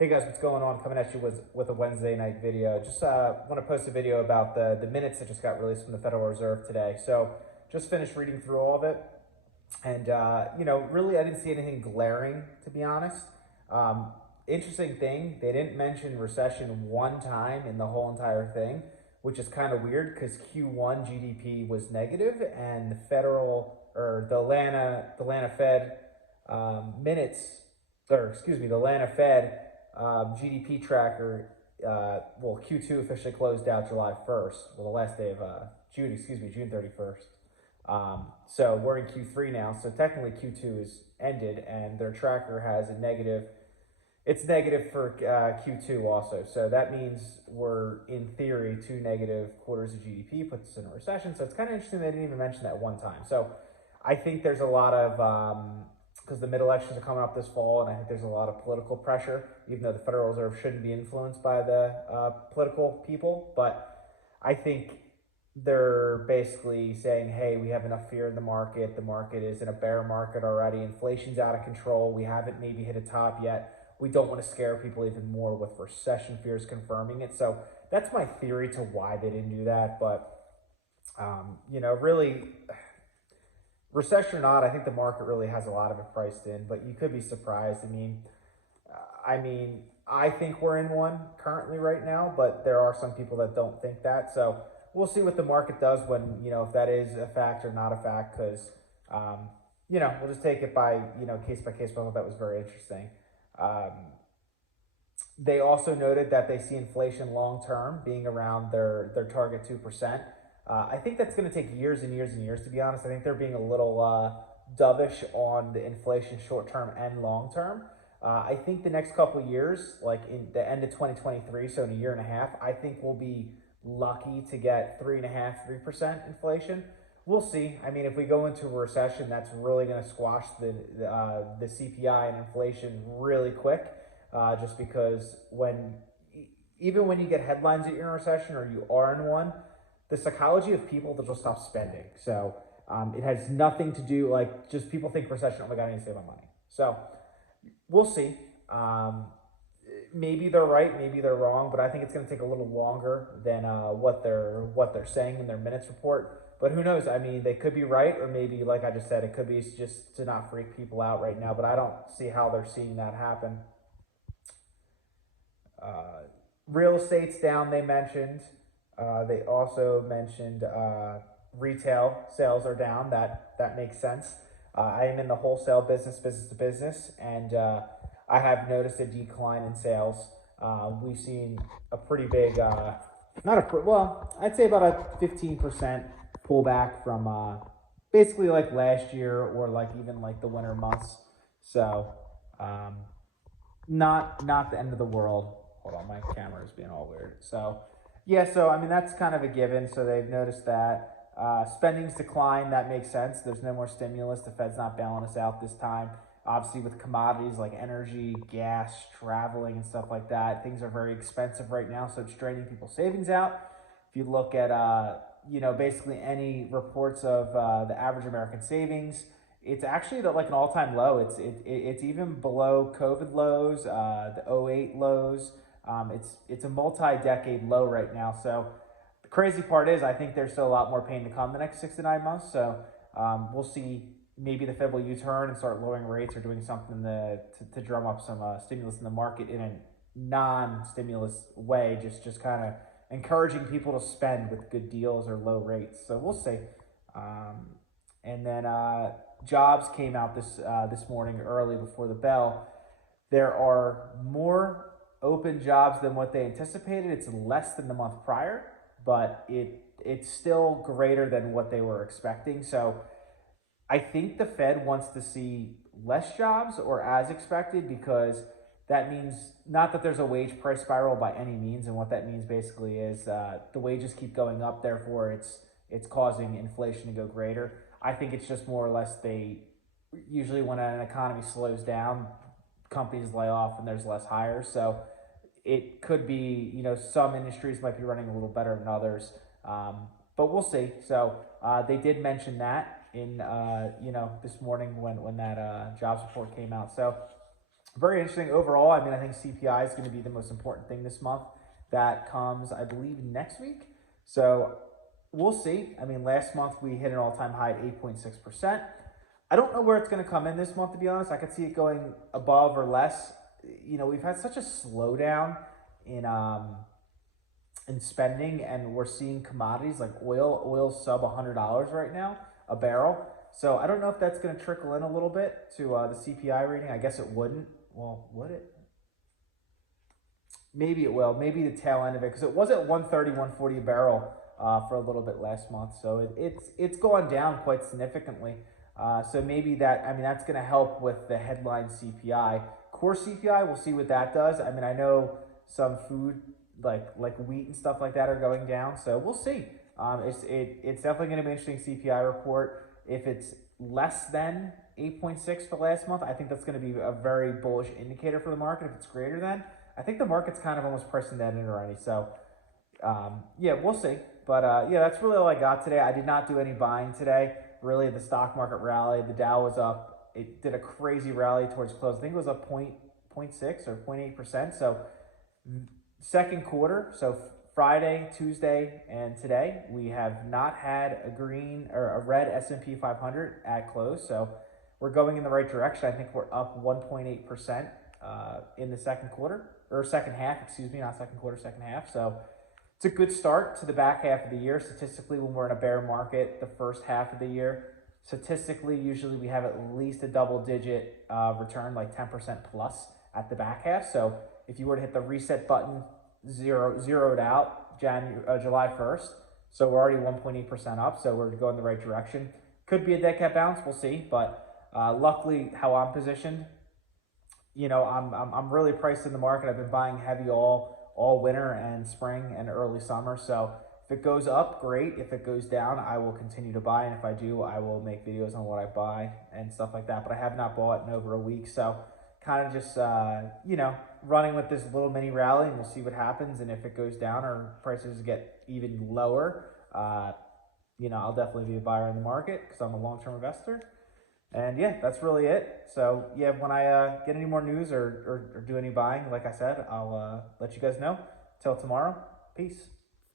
Hey guys, what's going on? Coming at you with a Wednesday night video. Just want to post a video about the minutes that just got released from the Federal Reserve today. So just finished reading through all of it, and really I didn't see anything glaring, to be honest. Interesting thing, they didn't mention recession one time in the whole entire thing, which is kind of weird because Q1 GDP was negative, and the Atlanta Fed minutes, or excuse me, the Atlanta Fed GDP tracker, Q2 officially closed out July 1st, well, the last day of June 31st. So we're in Q3 now, so technically Q2 is ended, and their tracker has a negative. It's negative for Q2 also, so that means we're, in theory, 2 negative quarters of GDP, puts us in a recession, so it's kind of interesting they didn't even mention that one time. So I think there's a lot of because the mid-elections are coming up this fall, and I think there's a lot of political pressure, even though the Federal Reserve shouldn't be influenced by the political people. But I think they're basically saying, hey, we have enough fear in the market. The market is in a bear market already. Inflation's out of control. We haven't maybe hit a top yet. We don't want to scare people even more with recession fears confirming it. So that's my theory to why they didn't do that. But, really, recession or not, I think the market really has a lot of it priced in, but you could be surprised. I think we're in one currently right now, but there are some people that don't think that. So we'll see what the market does when, if that is a fact or not a fact, because, we'll just take it by, case by case. But I thought that was very interesting. They also noted that they see inflation long term being around their target 2%. I think that's going to take years and years and years, to be honest. I think they're being a little dovish on the inflation short term and long term. I think the next couple of years, like in the end of 2023, so in a year and a half, I think we'll be lucky to get 3.5%, 3% inflation. We'll see. If we go into a recession, that's really going to squash the CPI and inflation really quick, just because even when you get headlines that you're in a recession or you are in one, the psychology of people, they'll just stop spending. So it has nothing to do, just people think recession, oh my God, I need to save my money. So we'll see. Maybe they're right, maybe they're wrong, but I think it's going to take a little longer than what they're saying in their minutes report. But who knows? They could be right, or maybe, like I just said, it could be just to not freak people out right now. But I don't see how they're seeing that happen. Real estate's down, they mentioned. They also mentioned retail sales are down. That makes sense. I am in the wholesale business to business, and I have noticed a decline in sales. We've seen a pretty big, I'd say about a 15% pullback from basically like last year, or like even like the winter months. So not the end of the world. Hold on, my camera is being all weird. So yeah, that's kind of a given. So they've noticed that spending's declined. That makes sense. There's no more stimulus. The Fed's not bailing us out this time. Obviously, with commodities like energy, gas, traveling, and stuff like that, things are very expensive right now. So it's draining people's savings out. If you look at basically any reports of the average American savings, it's actually like an all-time low. It's even below COVID lows, the '08 lows. It's a multi-decade low right now. So the crazy part is, I think there's still a lot more pain to come the next 6 to 9 months. So we'll see. Maybe the Fed will U-turn and start lowering rates or doing something to drum up some stimulus in the market in a non-stimulus way, just kind of encouraging people to spend with good deals or low rates. So we'll see. And then jobs came out this morning early before the bell. There are more open jobs than what they anticipated. It's less than the month prior, but it's still greater than what they were expecting. So I think the Fed wants to see less jobs or as expected, because that means not that there's a wage price spiral by any means. And what that means basically is the wages keep going up. Therefore, it's causing inflation to go greater. I think it's just more or less usually when an economy slows down, companies lay off and there's less hires. So it could be, some industries might be running a little better than others. But we'll see. So they did mention that in, this morning when that jobs report came out. So very interesting overall. I mean, I think CPI is going to be the most important thing this month. That comes, I believe, next week. So we'll see. I mean, last month we hit an all-time high at 8.6%. I don't know where it's going to come in this month, to be honest. I could see it going above or less. You know, we've had such a slowdown in spending, and we're seeing commodities like oil sub $100 right now a barrel. So I don't know if that's going to trickle in a little bit to the CPI reading. I guess it wouldn't. Well, would it? Maybe it will. Maybe the tail end of it, because it was at 130, 140 a barrel for a little bit last month. So it's gone down quite significantly. So maybe that, I mean, that's going to help with the headline CPI. Core CPI, we'll see what that does. I mean, I know some food like wheat and stuff like that are going down. So we'll see. It's definitely going to be an interesting CPI report. If it's less than 8.6 for last month, I think that's going to be a very bullish indicator for the market. If it's greater than, I think the market's kind of almost pricing that in already. So, yeah, we'll see. But, yeah, that's really all I got today. I did not do any buying today. Really, the stock market rallied. The Dow was up. It did a crazy rally towards close. I think it was up 0.6 or 0.8%. So, second quarter, so Friday, Tuesday, and today, we have not had a green or a red S&P 500 at close. So, we're going in the right direction. I think we're up 1.8% in the second quarter, or second half, excuse me, not second quarter, second half. So it's a good start to the back half of the year. Statistically, when we're in a bear market, the first half of the year, statistically, usually we have at least a double-digit return, like 10% plus at the back half. So if you were to hit the reset button, zeroed out July 1st, so we're already 1.8% up, so we're going the right direction. Could be a dead cat bounce, we'll see, but luckily how I'm positioned, you know, I'm really priced in the market. I've been buying heavy all winter and spring and early summer. So if it goes up, great. If it goes down, I will continue to buy. And if I do, I will make videos on what I buy and stuff like that. But I have not bought in over a week. So kind of just, you know, running with this little mini rally, and we'll see what happens. And if it goes down or prices get even lower, you know, I'll definitely be a buyer in the market because I'm a long-term investor. And yeah, that's really it. So yeah, when I get any more news or do any buying, like I said, I'll let you guys know. Till tomorrow, peace.